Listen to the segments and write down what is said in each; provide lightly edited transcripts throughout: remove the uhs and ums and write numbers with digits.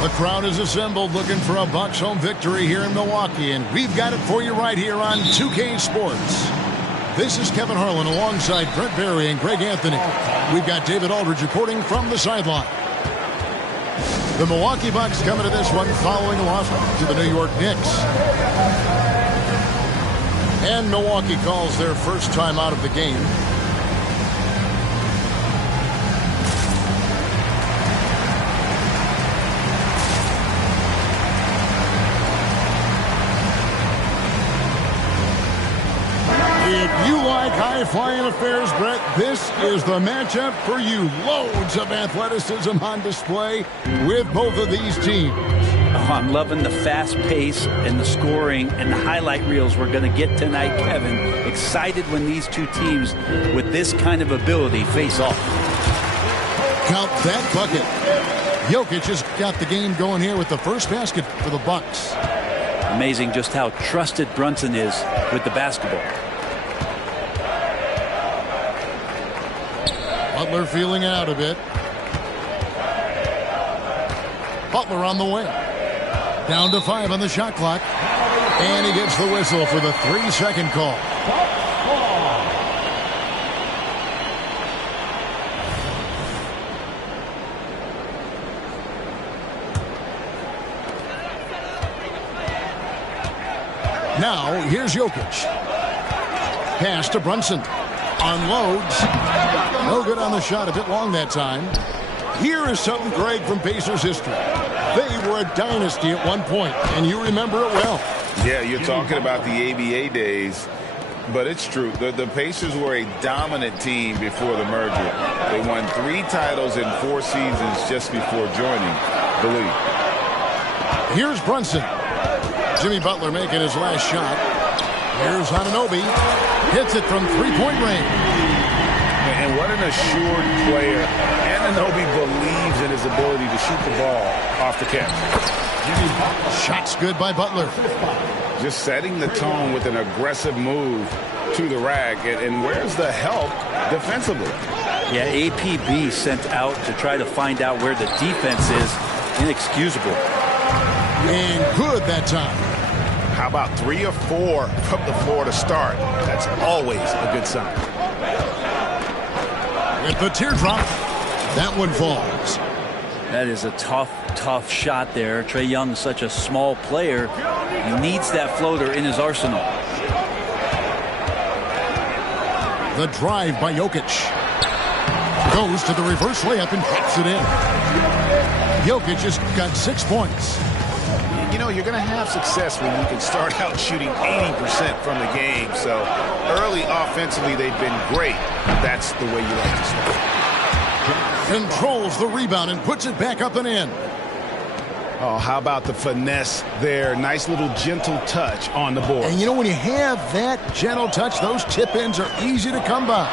The crowd is assembled looking for a Bucks home victory here in Milwaukee, and we've got it for you right here on 2K Sports. This is Kevin Harlan alongside Brent Barry and Greg Anthony. We've got David Aldridge reporting from the sideline. The Milwaukee Bucks coming to this one following a loss to the New York Knicks. And Milwaukee calls their first time out of the game. If you like high-flying affairs, Brett, this is the matchup for you. Loads of athleticism on display with both of these teams. Oh, I'm loving the fast pace and the scoring and the highlight reels we're going to get tonight, Kevin. Excited when these two teams with this kind of ability face off. Count that bucket. Jokic has got the game going here with the first basket for the Bucks. Amazing just how trusted Brunson is with the basketball. Butler feeling it out a bit. Butler on the wing. Down to 5 on the shot clock. And he gets the whistle for the 3-second call. Now, here's Jokic. Pass to Brunson. Unloads. No good on the shot. A bit long that time. Here is something, Greg, from Pacers history. They were a dynasty at one point, and you remember it well. Yeah, you're talking about the ABA days, but it's true. The Pacers were a dominant team before the merger. They won 3 titles in 4 seasons just before joining the league. Here's Brunson. Jimmy Butler making his last shot. Here's Anunoby. Hits it from 3-point range. And what an assured player. Anunoby believes in his ability to shoot the ball off the catch. Shots good by Butler. Just setting the tone with an aggressive move to the rack. And where's the help defensively? Yeah, APB sent out to try to find out where the defense is. Inexcusable. And good that time. How about 3 or 4 from the floor to start? That's always a good sign. With the teardrop, that one falls. That is a tough shot there. Trae Young is such a small player. He needs that floater in his arsenal. The drive by Jokic. Goes to the reverse layup and hits it in. Jokic has got 6 points. You know, you're going to have success when you can start out shooting 80% from the game. So early offensively, they've been great. That's the way you like to start. Controls the rebound and puts it back up and in. Oh, how about the finesse there? Nice little gentle touch on the board. And you know, when you have that gentle touch, those tip-ins are easy to come by.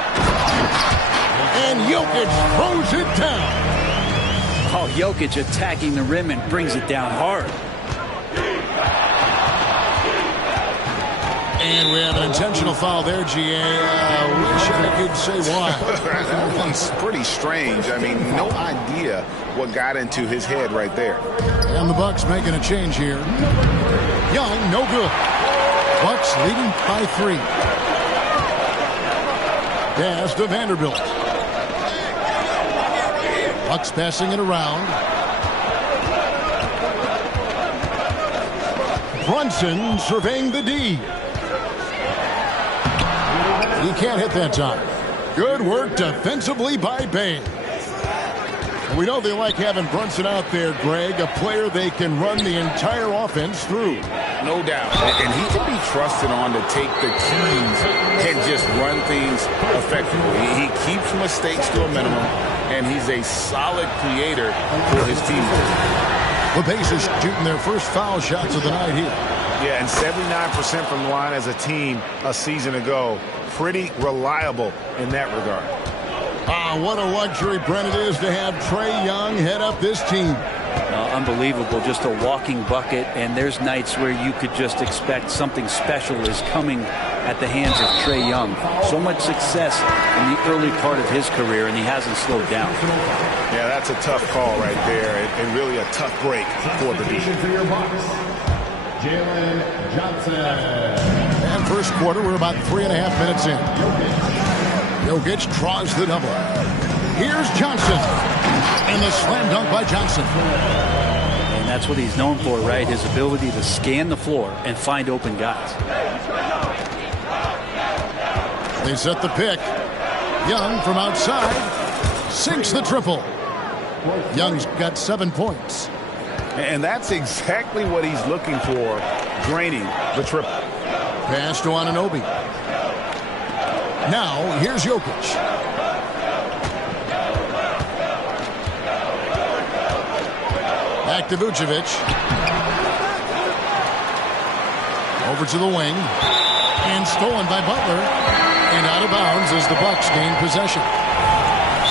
And Jokic throws it down. Oh, Jokic attacking the rim and brings it down hard. And we have an intentional foul there, GA. Wish I could say why. That one's pretty strange. I mean, no idea what got into his head right there. And the Bucks making a change here. Young, no good. Bucks leading by 3. Pass to Vanderbilt. Bucks passing it around. Brunson surveying the D. He can't hit that time. Good work defensively by Bane. We know they like having Brunson out there, Greg, a player they can run the entire offense through. No doubt. And he can be trusted on to take the keys and just run things effectively. He keeps mistakes to a minimum, and he's a solid creator for his teammates. The Pacers shooting their first foul shots of the night here. Yeah, and 79% from the line as a team a season ago. Pretty reliable in that regard. What a luxury, Brent, it is to have Trae Young head up this team. Unbelievable, just a walking bucket, and there's nights where you could just expect something special is coming at the hands of Trae Young. So much success in the early part of his career, and he hasn't slowed down. Yeah, that's a tough call right there, and really a tough break for the defense. Jalen Johnson. And first quarter, we're about 3.5 minutes in. Jokic draws the double. Here's Johnson. And the slam dunk by Johnson. And that's what he's known for, right? His ability to scan the floor and find open guys. They set the pick. Young from outside sinks the triple. Young's got 7 points. And that's exactly what he's looking for, draining the triple. Pass to Anunoby. Now, here's Jokic. Back to Vucevic. Over to the wing. And stolen by Butler. And out of bounds as the Bucks gain possession.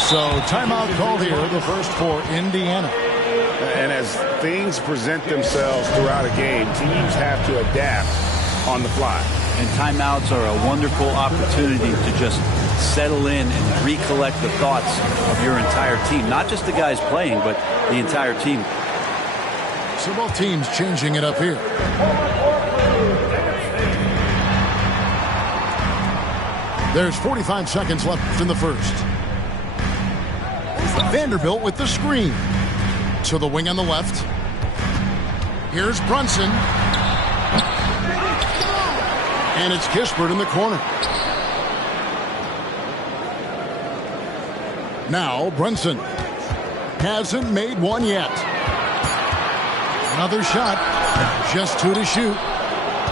So, timeout called here, the first for Indiana. And as things present themselves throughout a game, teams have to adapt on the fly. And timeouts are a wonderful opportunity to just settle in and recollect the thoughts of your entire team. Not just the guys playing, but the entire team. So both teams changing it up here. There's 45 seconds left in the first. Vanderbilt with the screen. To the wing on the left. Here's Brunson. And it's Kispert in the corner. Now Brunson. Hasn't made one yet. Another shot. Just 2 to shoot.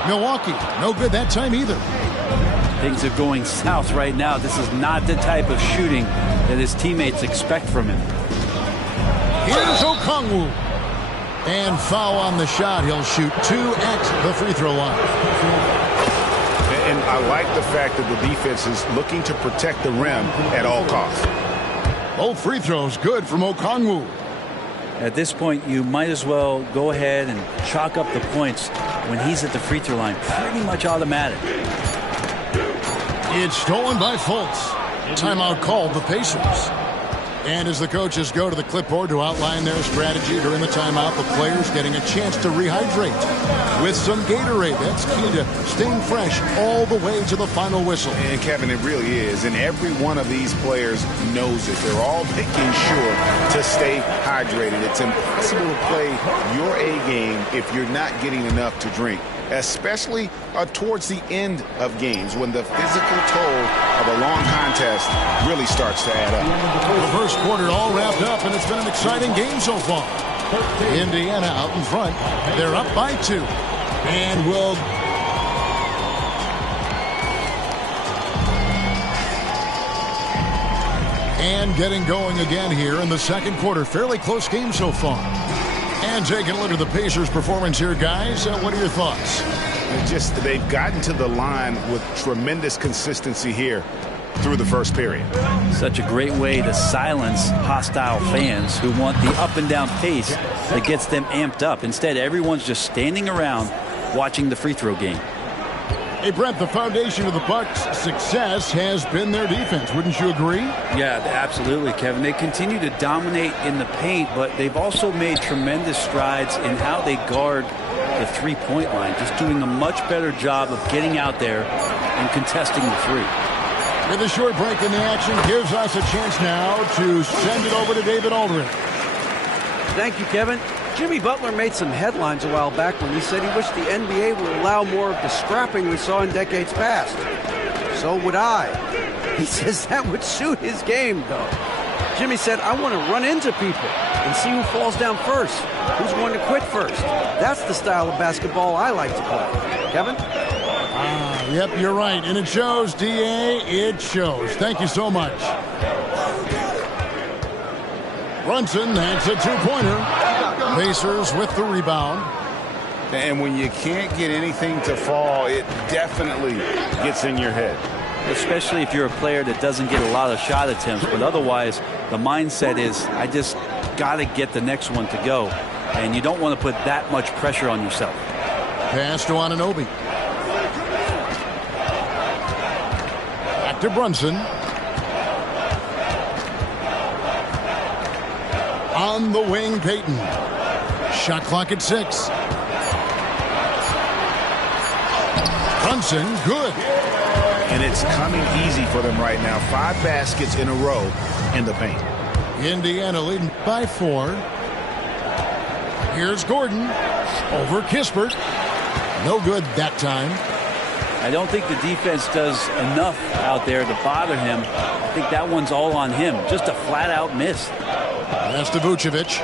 Milwaukee, no good that time either. Things are going south right now. This is not the type of shooting that his teammates expect from him. Here's Okongwu. And foul on the shot. He'll shoot 2 at the free throw line. And I like the fact that the defense is looking to protect the rim at all costs. Both free throws good from Okongwu. At this point, you might as well go ahead and chalk up the points when he's at the free throw line. Pretty much automatic. It's stolen by Fultz. Timeout called the Pacers. And as the coaches go to the clipboard to outline their strategy during the timeout, the players getting a chance to rehydrate with some Gatorade. That's key to staying fresh all the way to the final whistle. And Kevin, it really is. And every one of these players knows it. They're all making sure to stay hydrated. It's impossible to play your A game if you're not getting enough to drink, especially towards the end of games when the physical toll of a long contest really starts to add up. The first quarter all wrapped up, and it's been an exciting game so far. Indiana out in front. They're up by 2. And will... And getting going again here in the second quarter. Fairly close game so far. And taking a look at the Pacers' performance here, guys. What are your thoughts? They've gotten to the line with tremendous consistency here through the first period. Such a great way to silence hostile fans who want the up and down pace that gets them amped up. Instead, everyone's just standing around watching the free throw game. Hey, Brent, the foundation of the Bucks' success has been their defense. Wouldn't you agree? Yeah, absolutely, Kevin. They continue to dominate in the paint, but they've also made tremendous strides in how they guard the three-point line, just doing a much better job of getting out there and contesting the three. With a short break in the action, gives us a chance now to send it over to David Aldridge. Thank you, Kevin. Jimmy Butler made some headlines a while back when he said he wished the NBA would allow more of the scrapping we saw in decades past. So would I. He says that would suit his game, though. Jimmy said, I want to run into people and see who falls down first, who's going to quit first. That's the style of basketball I like to play. Kevin? Yep, you're right. And it shows, D.A. It shows. Thank you so much. Brunson, that's a two-pointer. Pacers with the rebound. And when you can't get anything to fall, it definitely gets in your head. Especially if you're a player that doesn't get a lot of shot attempts. But otherwise, the mindset is, I just got to get the next one to go. And you don't want to put that much pressure on yourself. Pass to Anunoby. Back to Brunson. On the wing, Payton. Shot clock at 6. Brunson, good. And it's coming easy for them right now. 5 baskets in a row in the paint. Indiana leading by 4. Here's Gordon over Kispert. No good that time. I don't think the defense does enough out there to bother him. I think that one's all on him. Just a flat-out miss. That's to Vucevic.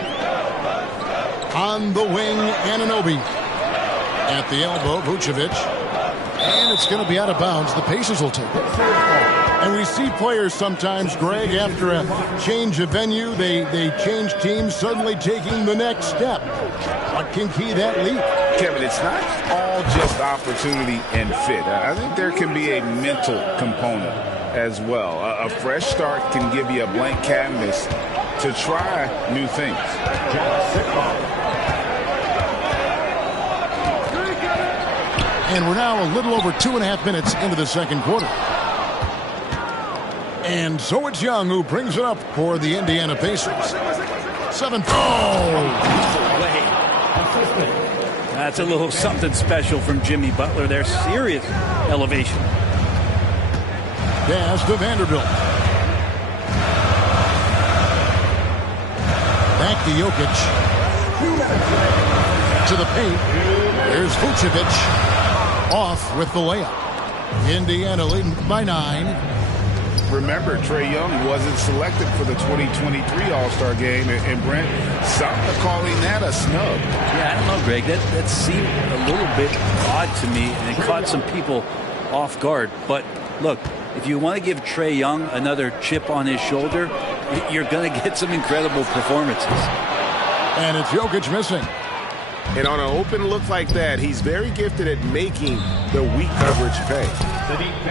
On the wing, Anunoby. At the elbow, Vucevic. And it's going to be out of bounds. The Pacers will take it. And we see players sometimes, Greg, after a change of venue, they change teams, suddenly taking the next step. What can key that leap? Kevin, it's not all just opportunity and fit. I think there can be a mental component as well. A fresh start can give you a blank canvas to try new things. And we're now a little over 2.5 minutes into the second quarter. And so it's Young who brings it up for the Indiana Pacers. 7. That's a little something special from Jimmy Butler. They're serious elevation. Pass to Vanderbilt. Back to Jokic. To the paint. There's Vucevic. Off with the layup. Indiana leading by 9. Remember, Trae Young wasn't selected for the 2023 All-Star game, and Brent, some are calling that a snub. Yeah, I don't know, Greg. That seemed a little bit odd to me, and it caught some people off guard. But look, if you want to give Trae Young another chip on his shoulder, you're going to get some incredible performances. And it's Jokic missing. And on an open look like that, he's very gifted at making the weak coverage pay.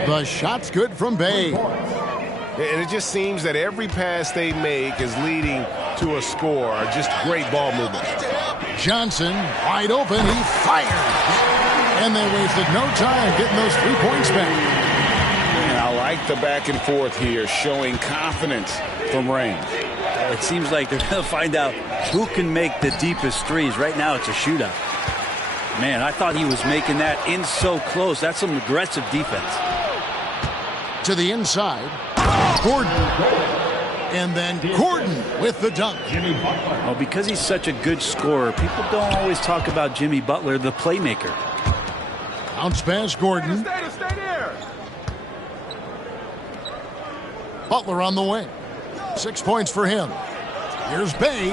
The shot's good from Bay. And it just seems that every pass they make is leading to a score. Just great ball movement. Johnson, wide open, he fired. And they wasted no time getting those 3 points back. And I like the back and forth here, showing confidence from range. It seems like they're going to find out who can make the deepest threes. Right now, it's a shootout. Man, I thought he was making that in so close. That's some aggressive defense. To the inside, Gordon. And then Gordon with the dunk. Well, because he's such a good scorer, people don't always talk about Jimmy Butler, the playmaker. Bounce pass, Gordon. Butler on the wing. 6 points for him. Here's Bay.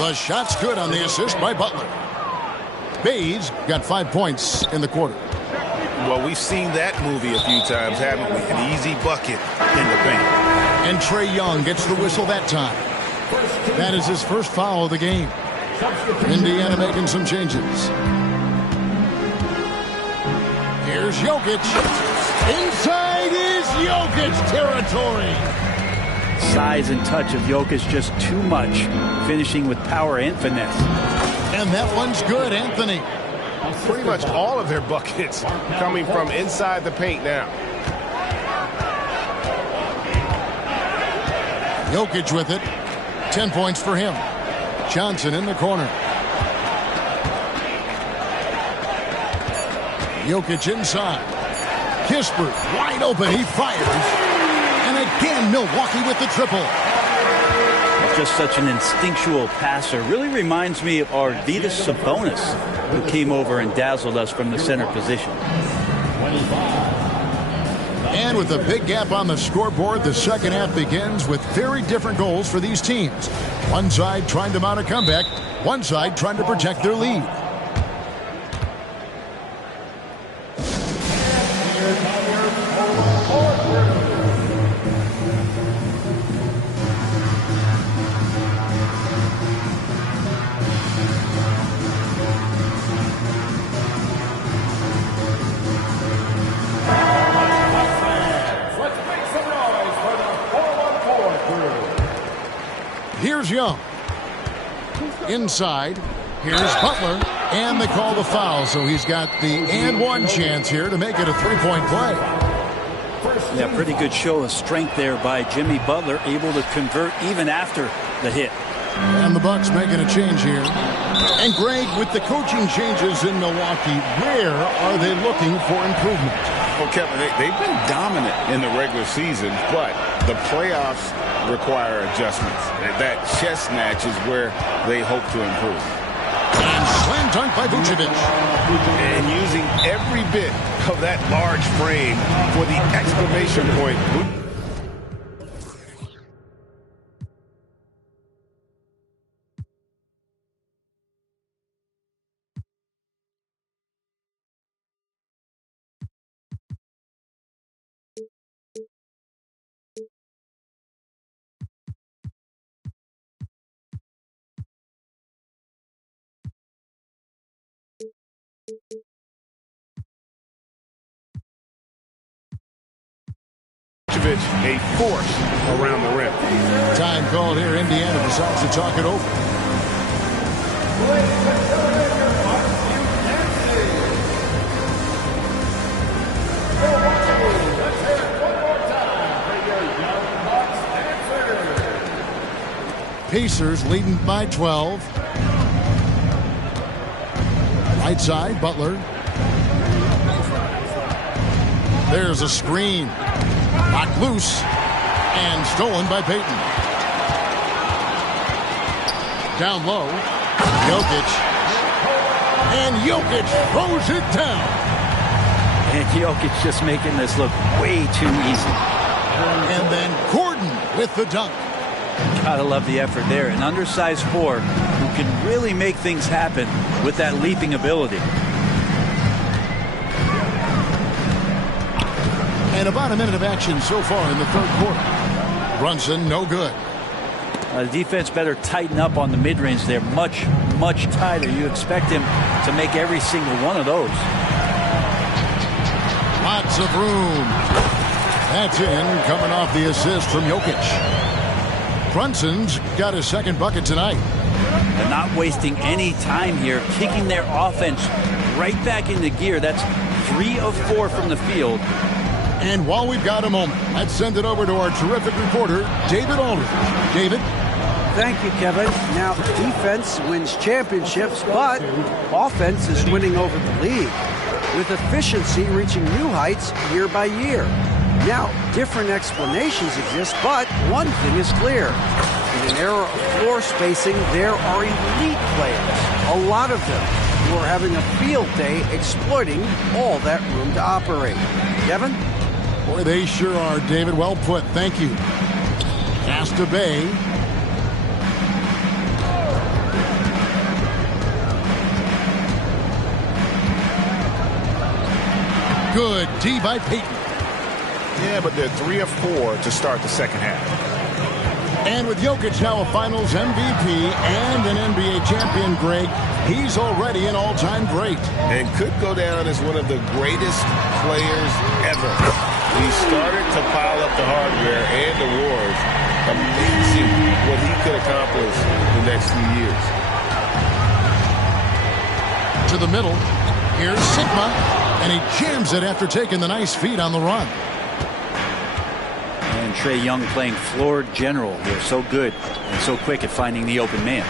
The shot's good on the assist by Butler. Bays got 5 points in the quarter. Well, we've seen that movie a few times, haven't we? An easy bucket in the paint. And Trae Young gets the whistle that time. That is his first foul of the game. Indiana making some changes. Here's Jokic. Inside is Jokic territory. Size and touch of Jokic just too much, finishing with power and finesse. And that one's good, Anthony. Pretty much all of their buckets coming from inside the paint now. Jokic with it. 10 points for him. Johnson in the corner. Jokic inside. Kispert wide open. He fires. And again, Milwaukee with the triple. Just such an instinctual passer. Really reminds me of Arvydas Sabonis, who came over and dazzled us from the center position. And with a big gap on the scoreboard, the second half begins with very different goals for these teams. One side trying to mount a comeback, one side trying to protect their lead. Here's Young. Inside. Here's Butler. And they call the foul, so he's got the and one chance here to make it a three-point play. Yeah, pretty good show of strength there by Jimmy Butler, able to convert even after the hit. And the Bucks making a change here. And Greg, with the coaching changes in Milwaukee, where are they looking for improvement? Well, Kevin, they've been dominant in the regular season, but the playoffs require adjustments. That chess match is where they hope to improve. And slam dunk by Vucevic. And using every bit of that large frame for the exclamation point. A force around the rim. Time called here. Indiana decides to talk it over. Pacers leading by 12. Right side, Butler. There's a screen. Knocked loose and stolen by Payton. Down low, Jokic. And Jokic throws it down. And Jokic just making this look way too easy. And then Gordon with the dunk. Gotta love the effort there. An undersized four who can really make things happen with that leaping ability. And about a minute of action so far in the third quarter. Brunson, no good. The defense better tighten up on the mid-range there. Much, much tighter. You expect him to make every single one of those. Lots of room. That's in, coming off the assist from Jokic. Brunson's got his second bucket tonight. They're not wasting any time here, kicking their offense right back into gear. That's 3 of 4 from the field. And while we've got a moment, let's send it over to our terrific reporter, David Aldridge. David? Thank you, Kevin. Now, defense wins championships, but offense is winning over the league, with efficiency reaching new heights year by year. Now, different explanations exist, but one thing is clear. In an era of floor spacing, there are elite players, a lot of them, who are having a field day exploiting all that room to operate. Kevin? Boy, they sure are, David. Well put. Thank you. Pass to Bay. Good D by Payton. Yeah, but they're 3 of 4 to start the second half. And with Jokic now a Finals MVP and an NBA champion, Greg, he's already an all-time great. And could go down as one of the greatest players ever. He started to pile up the hardware and awards. Amazing what he could accomplish the next few years. To the middle. Here's Sigma. And he jams it after taking the nice feed on the run. And Trae Young playing floor general here. So good and so quick at finding the open man.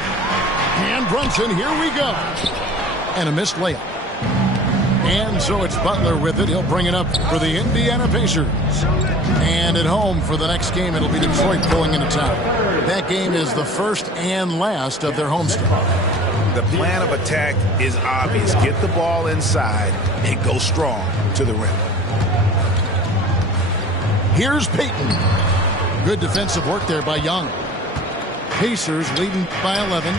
And Brunson, here we go. And a missed layup. And so it's Butler with it. He'll bring it up for the Indiana Pacers. And at home for the next game, it'll be Detroit going into town. That game is the first and last of their homestand. The plan of attack is obvious. Get the ball inside and go strong to the rim. Here's Payton. Good defensive work there by Young. Pacers leading by 11.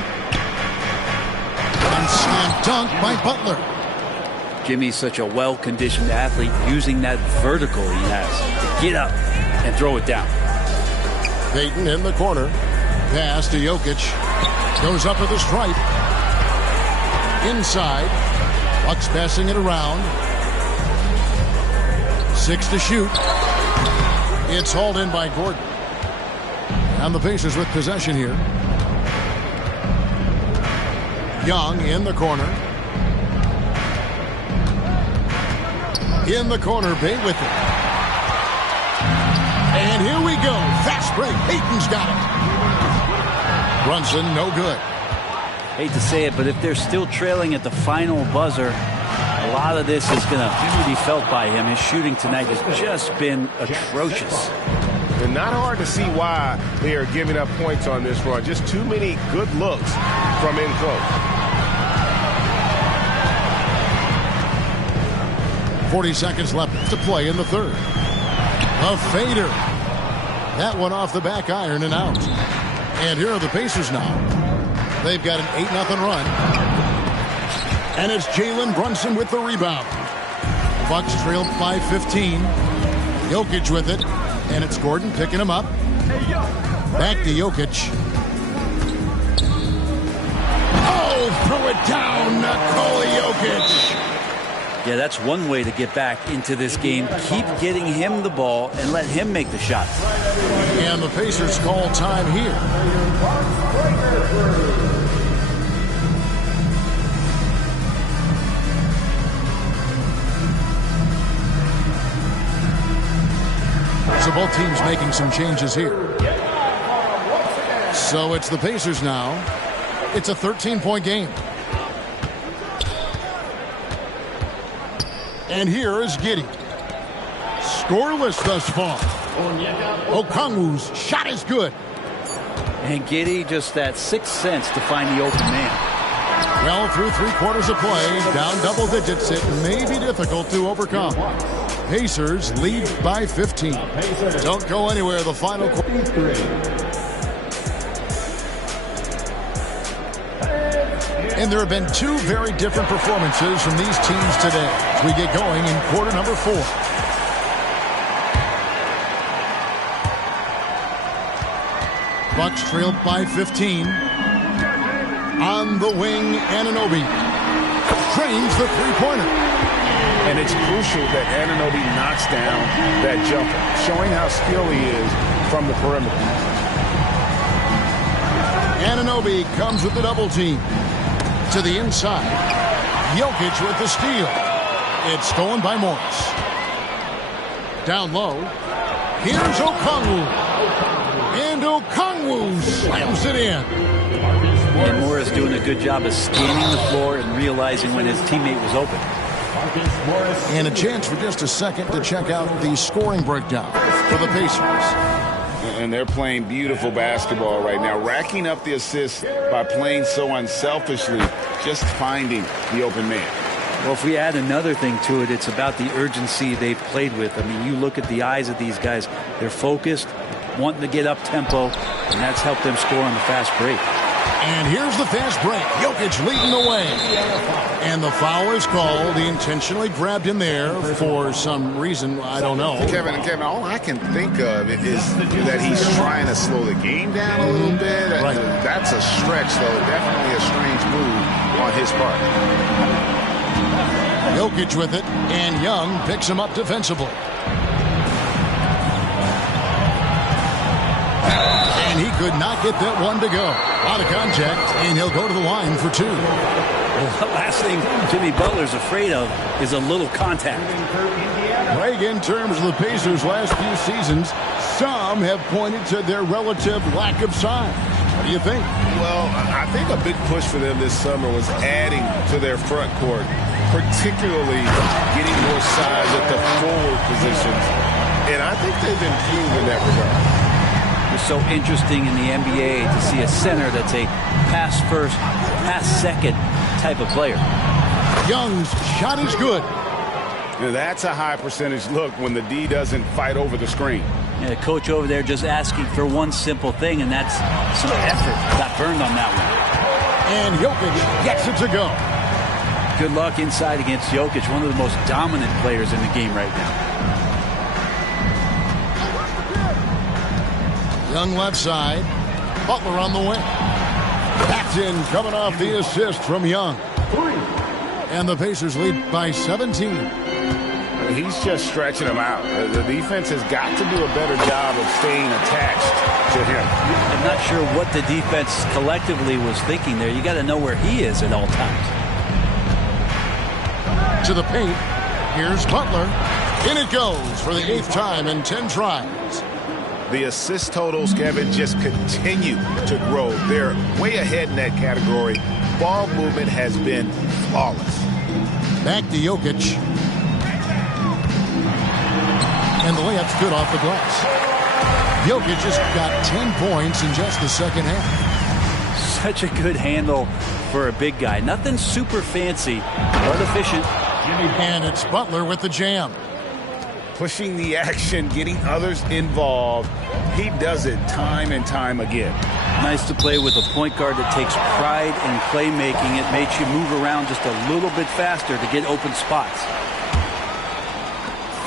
And slam dunk by Butler. Jimmy's such a well-conditioned athlete, using that vertical he has to get up and throw it down. Payton in the corner. Pass to Jokic. Goes up with a stripe. Inside. Bucks passing it around. 6 to shoot. It's hauled in by Gordon. And the Pacers with possession here. Young in the corner. In the corner, Bay with it. And here we go. Fast break. Payton's got it. Brunson, no good. Hate to say it, but if they're still trailing at the final buzzer, a lot of this is going to be felt by him. His shooting tonight has just been atrocious. And not hard to see why they are giving up points on this run. Just too many good looks from in close. 40 seconds left to play in the third. A fader. That one off the back iron and out. And here are the Pacers now. They've got an 8-0 run. And it's Jalen Brunson with the rebound. Bucks trailed by 15. Jokic with it. And it's Gordon picking him up. Back to Jokic. Oh, throw it down. Nikola Jokic. Yeah, that's one way to get back into this game. Keep getting him the ball and let him make the shots. And the Pacers call time here. So both teams making some changes here. So it's the Pacers now. It's a 13-point game. And here is Giddey. Scoreless thus far. Okongwu's shot is good. And Giddey, just that sixth sense to find the open man. Well, through 3 quarters of play, down double digits, it may be difficult to overcome. Pacers lead by 15. Don't go anywhere. The final quarter. And there have been 2 very different performances from these teams today as we get going in quarter number 4. Bucks trailed by 15. On the wing, Anunoby trains the three-pointer. And it's crucial that Anunoby knocks down that jumper, showing how skilled he is from the perimeter. Anunoby comes with the double team. To the inside. Jokic with the steal. It's stolen by Morris. Down low. Here's Okongwu. And Okongwu slams it in. And Morris doing a good job of scanning the floor and realizing when his teammate was open. And a chance for just a second to check out the scoring breakdown for the Pacers. And they're playing beautiful basketball right now, racking up the assists by playing so unselfishly, just finding the open man. Well, if we add another thing to it, it's about the urgency they've played with. I mean, you look at the eyes of these guys. They're focused, wanting to get up tempo, and that's helped them score on the fast break. And here's the fast break. Jokic leading the way. And the foul is called. He intentionally grabbed him there for some reason. I don't know. Kevin, all I can think of is that he's trying to slow the game down a little bit. Right. That's a stretch, though. Definitely a strange move on his part. Jokic with it, and Young picks him up defensively. And he could not get that one to go. Out of contact, and he'll go to the line for two. Well, the last thing Jimmy Butler's afraid of is a little contact. Greg, in terms of the Pacers' last few seasons, some have pointed to their relative lack of size. What do you think? Well, I think a big push for them this summer was adding to their front court, particularly getting more size at the forward positions. And I think they've improved in that regard. It's so interesting in the NBA to see a center that's a pass first, pass second type of player. Young's shot is good. That's a high percentage look when the D doesn't fight over the screen. Yeah, the coach over there just asking for one simple thing, and that's some effort. Got burned on that one. And Jokic gets it to go. Good luck inside against Jokic, one of the most dominant players in the game right now. Young left side. Butler on the wing. Paxton coming off the assist from Young. And the Pacers lead by 17. He's just stretching him out. The defense has got to do a better job of staying attached to him. I'm not sure what the defense collectively was thinking there. You got to know where he is at all times. To the paint. Here's Butler. In it goes for the 8th time in 10 tries. The assist totals, Kevin, just continue to grow. They're way ahead in that category. Ball movement has been flawless. Back to Jokic. And the layup's good off the glass. Jokic just got 10 points in just the second half. Such a good handle for a big guy. Nothing super fancy, but efficient. And it's Butler with the jam. Pushing the action, getting others involved. He does it time and time again. Nice to play with a point guard that takes pride in playmaking. It makes you move around just a little bit faster to get open spots.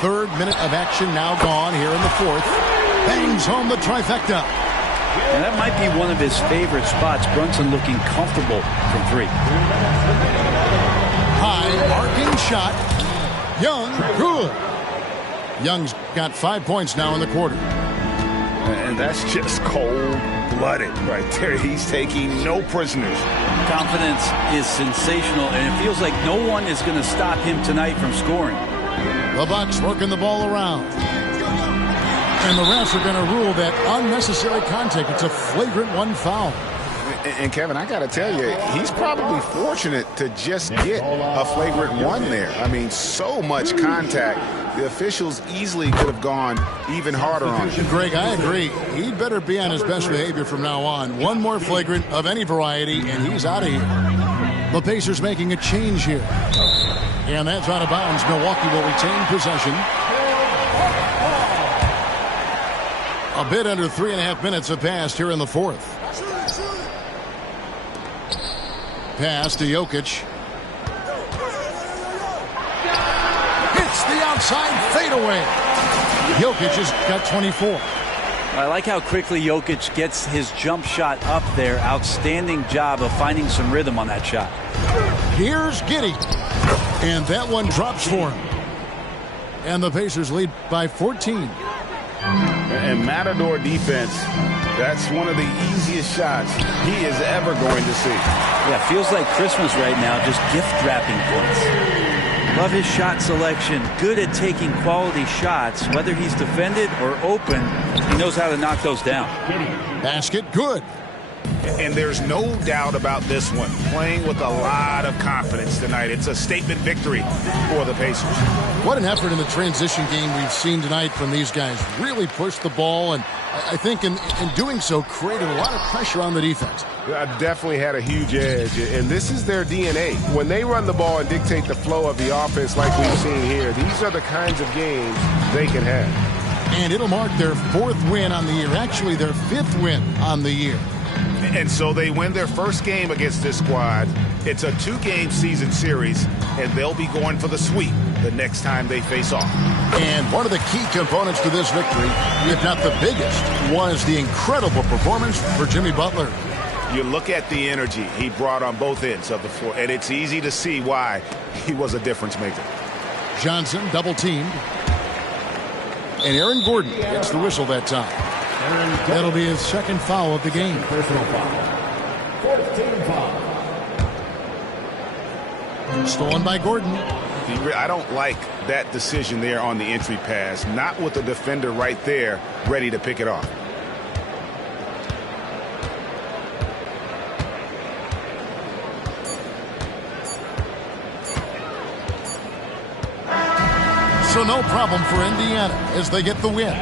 3rd minute of action now gone here in the 4th. Bangs home the trifecta. And that might be one of his favorite spots. Brunson looking comfortable from 3. High arcing shot. Young, good. Young's got 5 points now in the quarter. And that's just cold-blooded right there. He's taking no prisoners. Confidence is sensational, and it feels like no one is going to stop him tonight from scoring. The Bucks working the ball around. And the refs are going to rule that unnecessary contact. It's a flagrant 1 foul. And Kevin, I got to tell you, he's probably fortunate to just get a flagrant 1 there. I mean, so much contact. The officials easily could have gone even harder on him. Greg, I agree. He'd better be on his best behavior from now on. One more flagrant of any variety, and he's out of here. The Pacers making a change here. And that's out of bounds. Milwaukee will retain possession. A bit under 3.5 minutes have passed here in the 4th. Pass to Jokic. Hits the outside fadeaway. Jokic has got 24. I like how quickly Jokic gets his jump shot up there. Outstanding job of finding some rhythm on that shot. Here's Giddey. And that one drops for him. And the Pacers lead by 14. And Matador defense, that's one of the easiest shots he is ever going to see. Yeah, feels like Christmas right now, just gift wrapping points. Love his shot selection. Good at taking quality shots. Whether he's defended or open, he knows how to knock those down. Basket good. And there's no doubt about this one. Playing with a lot of confidence tonight. It's a statement victory for the Pacers. What an effort in the transition game we've seen tonight from these guys. Really pushed the ball, and I think in doing so created a lot of pressure on the defense. Definitely had a huge edge, and this is their DNA. When they run the ball and dictate the flow of the offense like we've seen here, these are the kinds of games they can have. And it'll mark their 4th win on the year. Actually, their 5th win on the year. And so they win their first game against this squad. It's a 2-game season series, and they'll be going for the sweep the next time they face off. And one of the key components to this victory, if not the biggest, was the incredible performance for Jimmy Butler. You look at the energy he brought on both ends of the floor, and it's easy to see why he was a difference maker. Johnson double-teamed. And Aaron Gordon gets the whistle that time. That'll be his second foul of the game. Personal foul. 4th team foul. Stolen by Gordon. I don't like that decision there on the entry pass. Not with the defender right there ready to pick it off. So no problem for Indiana as they get the win.